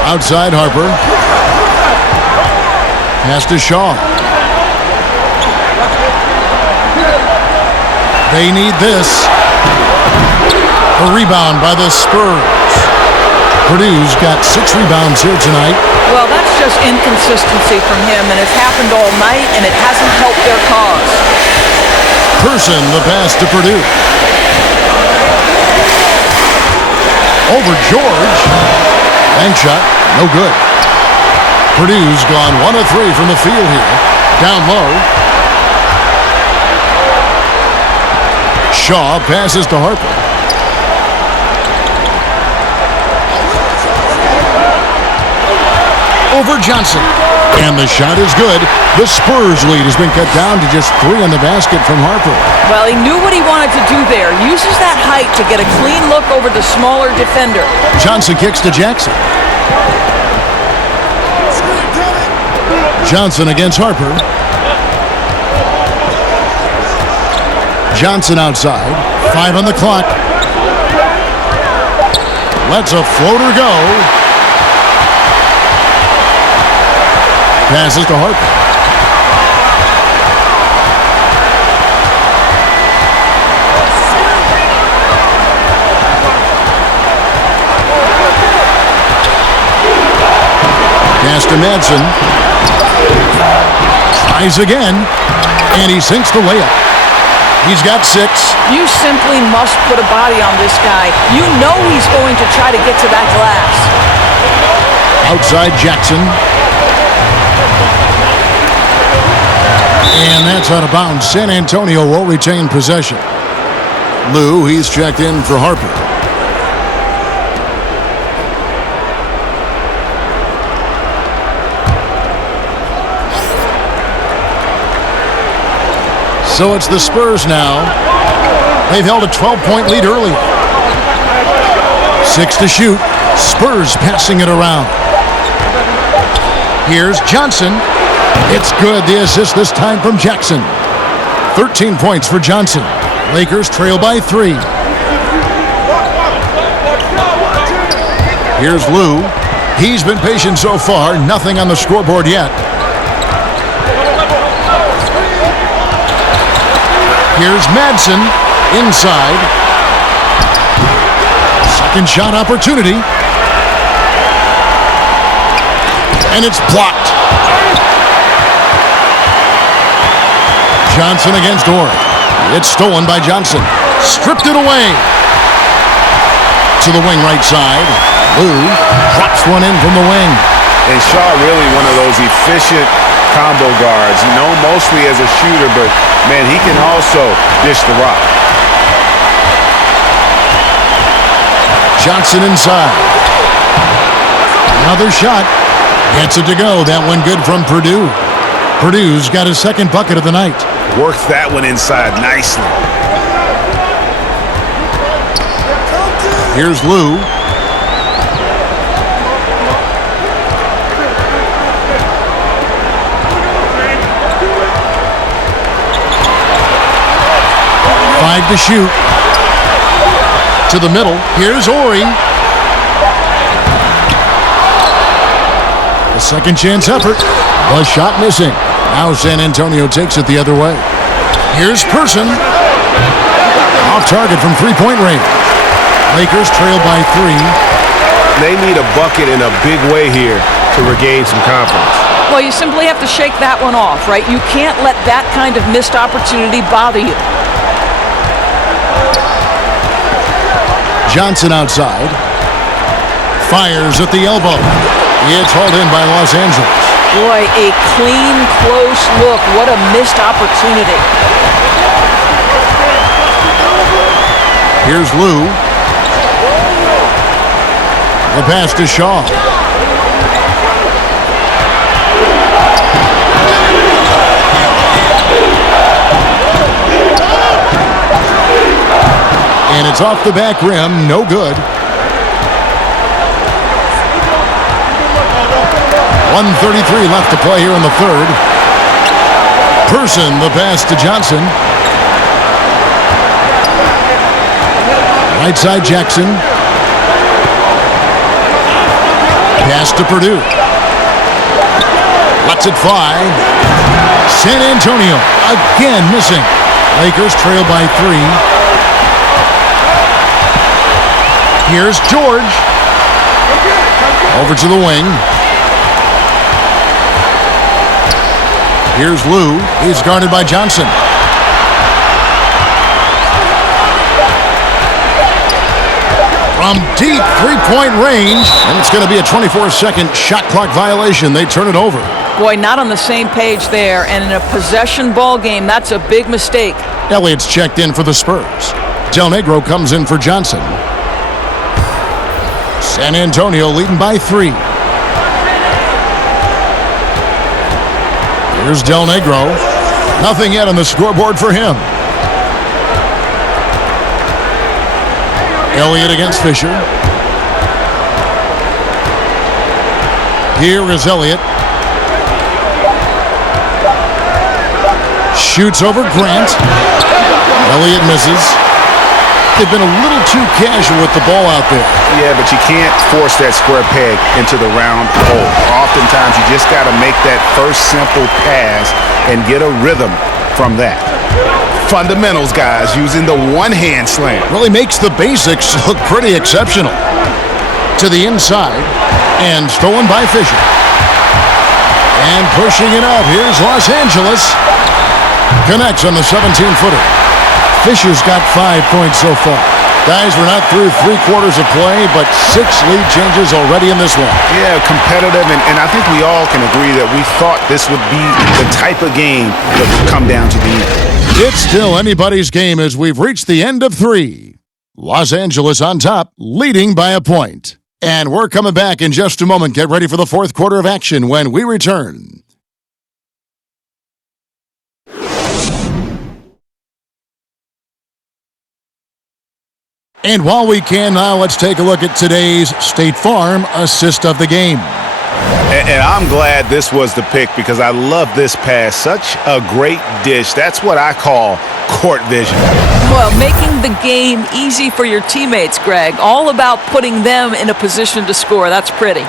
Outside Harper. Pass to Shaw. They need this. A rebound by the Spurs. Purdue's got 6 rebounds here tonight. Well, that's just inconsistency from him, and it's happened all night, and it hasn't helped their cause. Person, the pass to Purdue. Over George. Bank shot, no good. Purdue's gone 1 of 3 from the field here. Down low. Shaw passes to Harper. Over Johnson. And the shot is good. The Spurs lead has been cut down to just 3 on the basket from Harper. Well, he knew what he wanted to do there. Uses that height to get a clean look over the smaller defender. Johnson kicks to Jackson. Johnson against Harper. Johnson outside. 5 on the clock. Lets a floater go. Passes to Harper. Pass to Madsen. Tries again. And he sinks the layup. He's got 6. You simply must put a body on this guy. You know he's going to try to get to that glass. Outside Jackson. And that's out of bounds. San Antonio will retain possession. Lou, he's checked in for Harper. So it's the Spurs now. They've held a 12-point lead earlier. 6 to shoot. Spurs passing it around. Here's Johnson. It's good. The assist this time from Jackson. 13 points for Johnson. Lakers trail by 3. Here's Lou. He's been patient so far. Nothing on the scoreboard yet. Here's Madsen inside. Second shot opportunity. And it's blocked. Johnson against Orr. It's stolen by Johnson. Stripped it away. To the wing right side. Lou drops one in from the wing. And Shaw really one of those efficient combo guards. Known mostly as a shooter, but, man, he can also dish the rock. Johnson inside. Another shot. Gets it to go. That one good from Purdue. Purdue's got his second bucket of the night. Worked that one inside nicely. Here's Lou. Five to shoot. To the middle. Here's Ori. A second chance effort. The shot missing. Now San Antonio takes it the other way. Here's Person. Off target from three-point range. Lakers trail by 3. They need a bucket in a big way here to regain some confidence. Well, you simply have to shake that one off, right? You can't let that kind of missed opportunity bother you. Johnson outside. Fires at the elbow. It's hauled in by Los Angeles. Boy, a clean, close look. What a missed opportunity. Here's Lou. The pass to Shaw. It's off the back rim. No good. 1:33 left to play here in the third. Person, the pass to Johnson. Right side, Jackson. Pass to Purdue. Lets it fly. San Antonio again missing. Lakers trail by 3. Here's George. Over to the wing. Here's Lou. He's guarded by Johnson. From deep three-point range, and it's going to be a 24-second shot clock violation. They turn it over. Boy, not on the same page there, and in a possession ball game, that's a big mistake. Elliott's checked in for the Spurs. Del Negro comes in for Johnson. San Antonio leading by 3. Here's Del Negro. Nothing yet on the scoreboard for him. Elliott against Fisher. Here is Elliott. Shoots over Grant. Elliott misses. They've been a little too casual with the ball out there. Yeah, but you can't force that square peg into the round hole. Oftentimes, you just got to make that first simple pass and get a rhythm from that. Fundamentals, guys, using the one-hand slam. Really makes the basics look pretty exceptional. To the inside, and stolen by Fisher. And pushing it up, here's Los Angeles. Connects on the 17-footer. Fisher's got 5 points so far. Guys, we're not through 3/4 of play, but 6 lead changes already in this one. Yeah, competitive, and I think we all can agree that we thought this would be the type of game that would come down to the end. It's still anybody's game as we've reached the end of 3. Los Angeles on top, leading by a point. And we're coming back in just a moment. Get ready for the 4th quarter of action when we return. And while we can now, let's take a look at today's State Farm assist of the game. And I'm glad this was the pick because I love this pass. Such a great dish. That's what I call court vision. Well, making the game easy for your teammates, Greg. All about putting them in a position to score. That's pretty.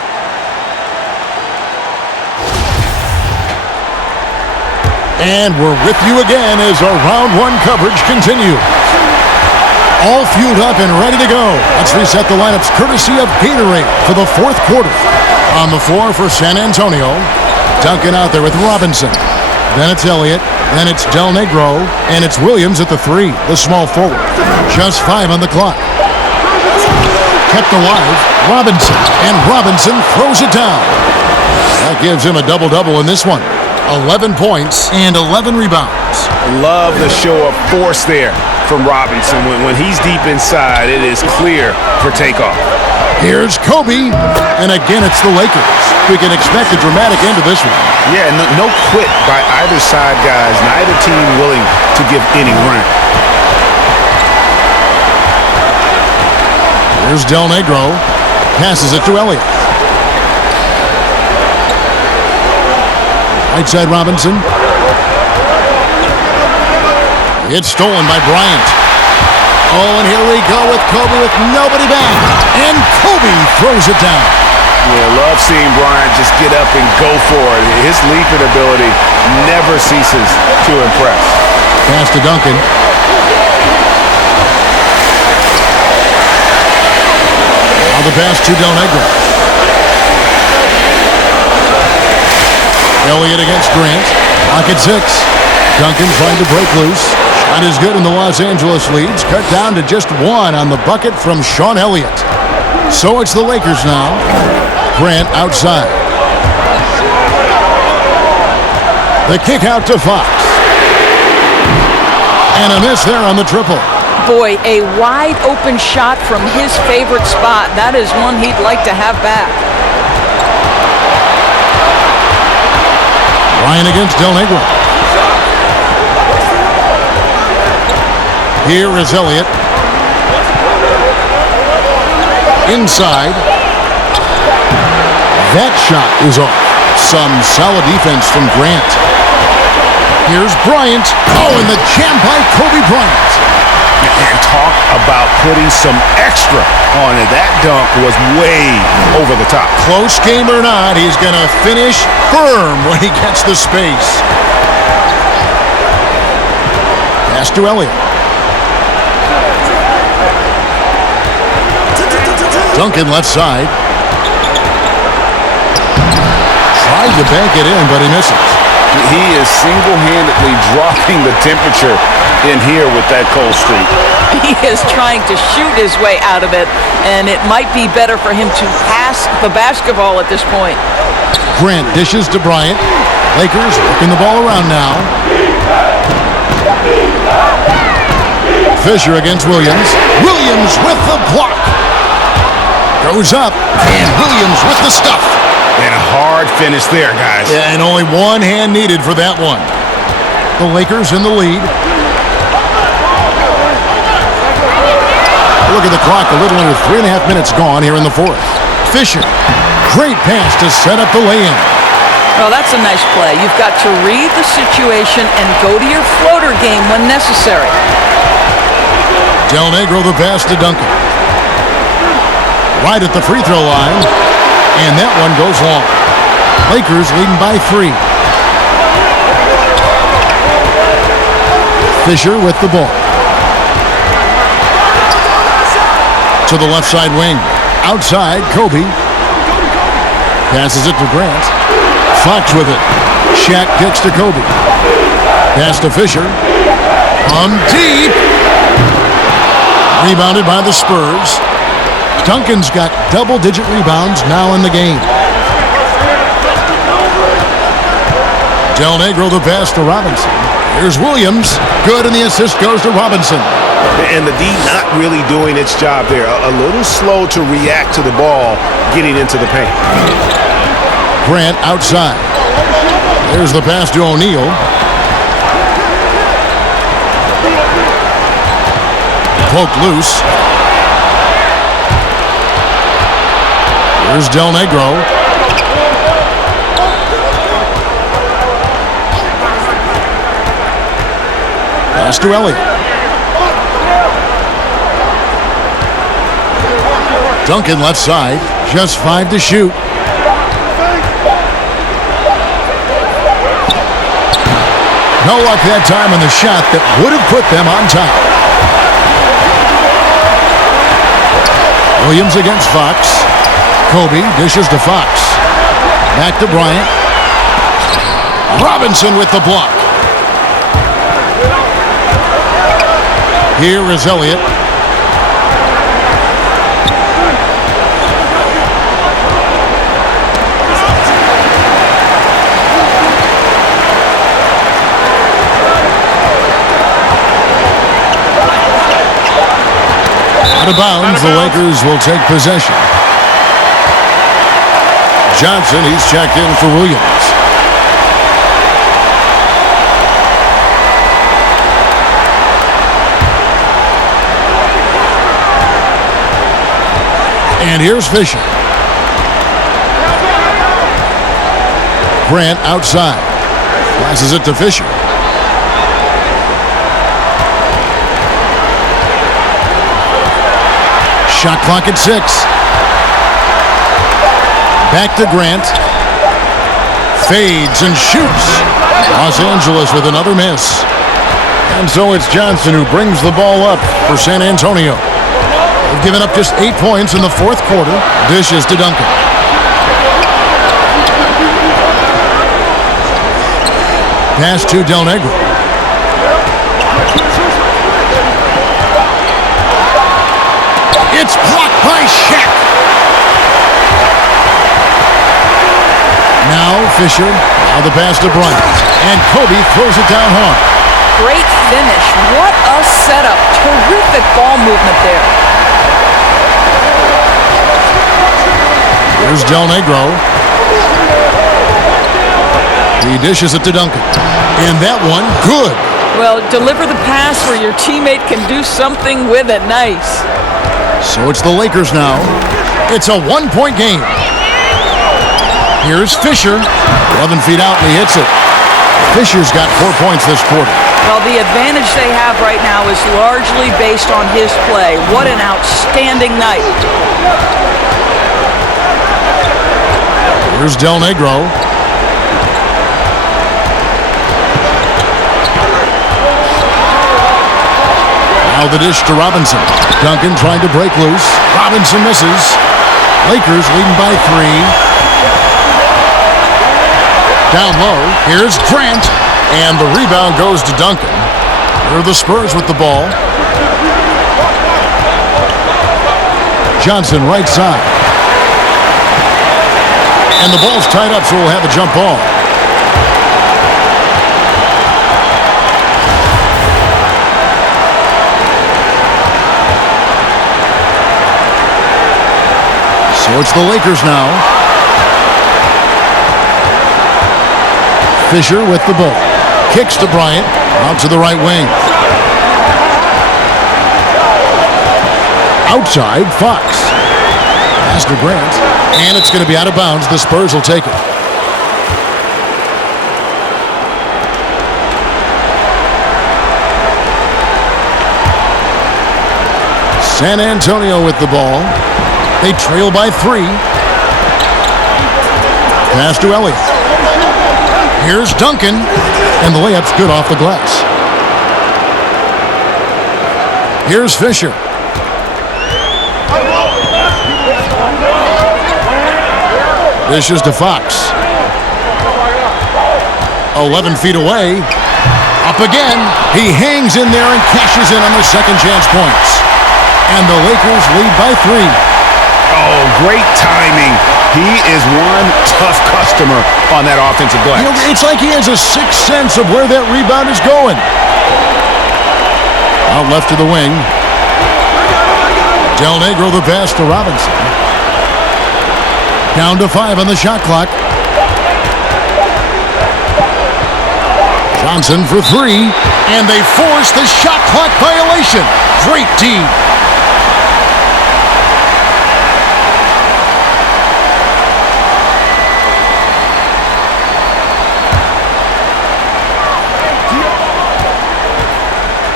And we're with you again as our round 1 coverage continues. All fueled up and ready to go. Let's reset the lineups courtesy of Gatorade for the 4th quarter. On the floor for San Antonio. Duncan out there with Robinson. Then it's Elliott. Then it's Del Negro. And it's Williams at the 3, the small forward. Just 5 on the clock. Kept alive. Robinson. And Robinson throws it down. That gives him a double-double in this one. 11 points and 11 rebounds. Love the show of force there from Robinson. When he's deep inside, it is clear for takeoff. Here's Kobe, and again it's the Lakers. We can expect a dramatic end to this one. Yeah, no quit by either side, guys. Neither team willing to give any ground. Here's Del Negro. Passes it to Elliott. Right side Robinson. It's stolen by Bryant. Oh, and here we go with Kobe with nobody back. And Kobe throws it down. Yeah, love seeing Bryant just get up and go for it. His leaping ability never ceases to impress. Pass to Duncan. Now the pass to Del Negro. Elliott against Grant. Pocket 6. Duncan trying to break loose. Shot is good, and the Los Angeles leads cut down to just 1 on the bucket from Sean Elliott. So it's the Lakers now. Grant outside. The kick out to Fox. And a miss there on the triple. Boy, a wide open shot from his favorite spot. That is one he'd like to have back. Ryan against Del Negro. Here is Elliott. Inside. That shot is off. Some solid defense from Grant. Here's Bryant. Oh, and the jam by Kobe Bryant. And talk about putting some extra on it. That dunk was way over the top. Close game or not, he's going to finish firm when he gets the space. Pass to Elliott. Duncan left side. Tried to bank it in, but he misses. He is single-handedly dropping the temperature in here with that cold streak. He is trying to shoot his way out of it, and it might be better for him to pass the basketball at this point. Grant dishes to Bryant. Lakers working the ball around now. Fisher against Williams. Williams with the block. Goes up, and Williams with the stuff. And a hard finish there, guys. Yeah, and only one hand needed for that one. The Lakers in the lead. Look at the clock, a little under 3.5 minutes gone here in the fourth. Fisher, great pass to set up the lay-in. Well, that's a nice play. You've got to read the situation and go to your floater game when necessary. Del Negro the pass to Duncan. Right at the free throw line. And that one goes long. Lakers leading by 3. Fisher with the ball. To the left side wing. Outside, Kobe. Passes it to Grant. Fox with it. Shaq kicks to Kobe. Pass to Fisher. On deep. Rebounded by the Spurs. Duncan's got double-digit rebounds now in the game. Del Negro the pass to Robinson. Here's Williams. Good, and the assist goes to Robinson. And the D not really doing its job there. A little slow to react to the ball getting into the paint. Grant outside. There's the pass to O'Neal. Poked loose. Here's Del Negro. Pass to Elliott. Duncan left side. Just 5 to shoot. No luck that time on the shot that would have put them on top. Williams against Fox. Kobe dishes to Fox. Back to Bryant. Robinson with the block. Here is Elliott. Out of bounds, the Lakers will take possession. Johnson, he's checked in for Williams. And here's Fisher. Grant outside. Passes it to Fisher. Shot clock at 6. Back to Grant. Fades and shoots. Los Angeles with another miss. And so it's Johnson who brings the ball up for San Antonio. They've given up just 8 points in the fourth quarter. Dishes to Duncan. Pass to Del Negro. It's blocked by Shaq. Now Fisher. Now the pass to Bryant. And Kobe throws it down hard. Great finish. What a setup. Terrific ball movement there. Here's Del Negro. He dishes it to Duncan. And that one, good. Well, deliver the pass where your teammate can do something with it. Nice. So it's the Lakers now. It's a one-point game. Here's Fisher. 11 feet out, and he hits it. Fisher's got 4 points this quarter. Well, the advantage they have right now is largely based on his play. What an outstanding night. Here's Del Negro. Now the dish to Robinson. Duncan trying to break loose. Robinson misses. Lakers leading by 3. Down low, here's Grant, and the rebound goes to Duncan. Here are the Spurs with the ball. Johnson right side. And the ball's tied up, so we'll have a jump ball. So it's the Lakers now. Fisher with the ball. Kicks to Bryant. Out to the right wing. Outside, Fox. Pass to Grant. And it's going to be out of bounds. The Spurs will take it. San Antonio with the ball. They trail by 3. Pass to Elliott. Here's Duncan, and the layup's good off the glass. Here's Fisher. Dishes to Fox. 11 feet away. Up again. He hangs in there and cashes in on the second chance points. And the Lakers lead by 3. Oh, great timing. He is one tough customer on that offensive glass. You know, it's like he has a sixth sense of where that rebound is going. Out left to the wing. Del Negro the pass to Robinson. Down to 5 on the shot clock. Johnson for 3. And they force the shot clock violation. Great D.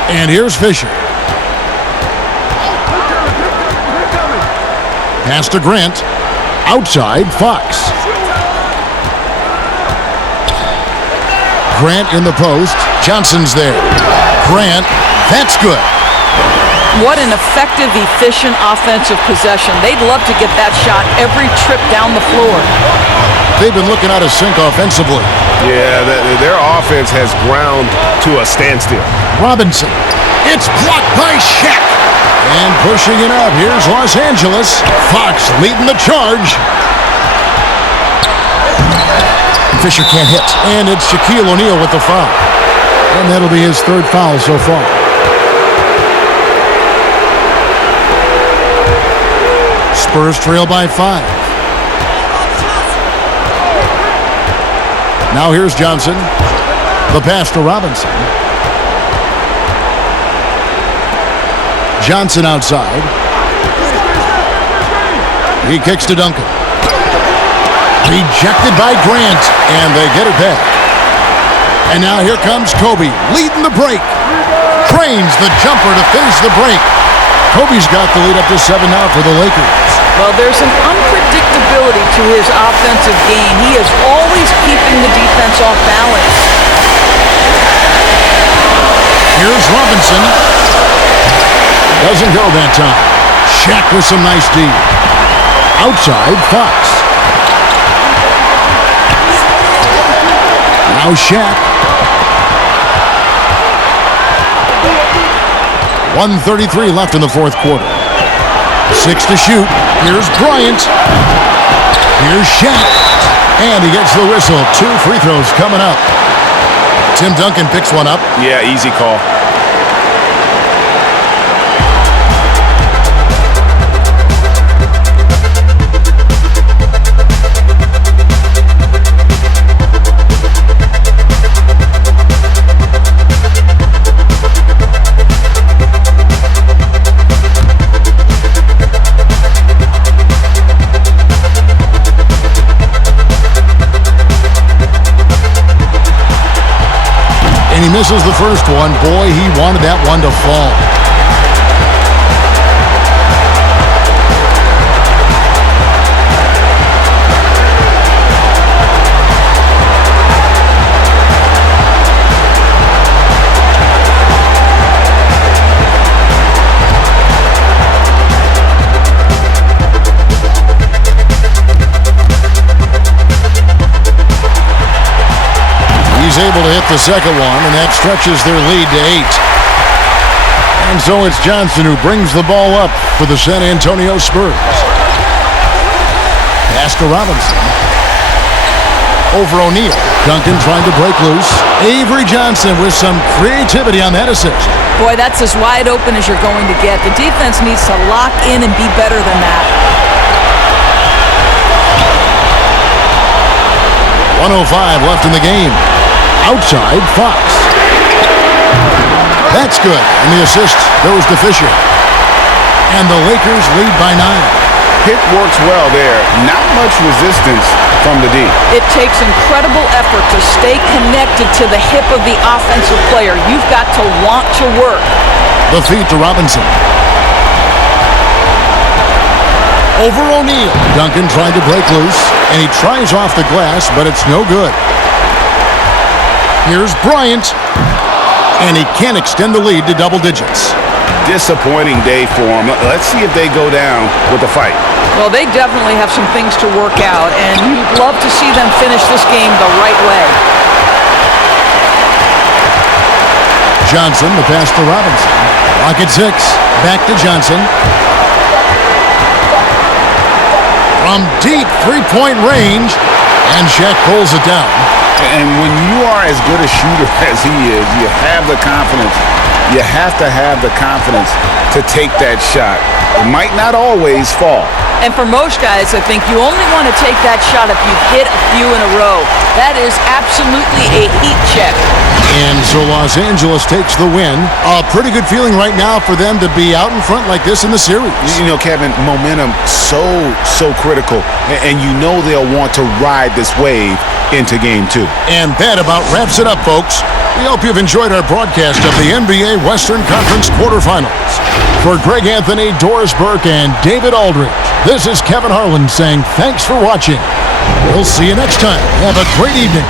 And here's Fisher. Pass to Grant. Outside, Fox. Grant in the post. Johnson's there. Grant, that's good. What an effective, efficient offensive possession. They'd love to get that shot every trip down the floor. They've been looking out of sync offensively. Yeah, their offense has ground to a standstill. Robinson. It's blocked by Shaq. And pushing it up, here's Los Angeles. Fox leading the charge. Fisher can't hit. And it's Shaquille O'Neal with the foul. And that'll be his 3rd foul so far. Spurs trail by 5. Now here's Johnson. The pass to Robinson. Johnson outside. He kicks to Duncan. Rejected by Grant, and they get it back. And now here comes Kobe, leading the break. Cranes the jumper to finish the break. Kobe's got the lead up to 7 now for the Lakers. Well, there's an unpredictability to his offensive game. He is always keeping the defense off balance. Here's Robinson. Doesn't go that time. Shaq with some nice D. Outside, Fox. Now Shaq. 1:33 left in the 4th quarter. 6 to shoot. Here's Bryant. Here's Shaq. And he gets the whistle. 2 free throws coming up. Tim Duncan picks one up. Yeah, easy call. And he misses the first one. Boy, he wanted that one to fall. He's able to hit the second one, and that stretches their lead to 8. And so it's Johnson who brings the ball up for the San Antonio Spurs. Pass to Robinson. Over O'Neal. Duncan trying to break loose. Avery Johnson with some creativity on that assist. Boy, that's as wide open as you're going to get. The defense needs to lock in and be better than that. 1:05 left in the game. Outside, Fox. That's good. And the assist goes to Fisher. And the Lakers lead by 9. Pick works well there. Not much resistance from the D. It takes incredible effort to stay connected to the hip of the offensive player. You've got to want to work. The feed to Robinson. Over O'Neal. Duncan tried to break loose, and he tries off the glass, but it's no good. Here's Bryant, and he can't extend the lead to double digits. Disappointing day for them. Let's see if they go down with a fight. Well, they definitely have some things to work out, and you'd love to see them finish this game the right way. Johnson, the pass to Robinson. Clock at 6. Back to Johnson. From deep three-point range, and Shaq pulls it down. And when you are as good a shooter as he is, you have the confidence. You have to have the confidence to take that shot. It might not always fall. And for most guys, I think you only want to take that shot if you've hit a few in a row. That is absolutely a heat check. And so Los Angeles takes the win. A pretty good feeling right now for them to be out in front like this in the series. You know, Kevin, momentum so critical. And you know they'll want to ride this wave into game 2. And that about wraps it up, folks. We hope you've enjoyed our broadcast of the NBA Western Conference quarterfinals. For Greg Anthony, Doris Burke, and David Aldridge, this is Kevin Harlan saying thanks for watching. We'll see you next time. Have a great evening.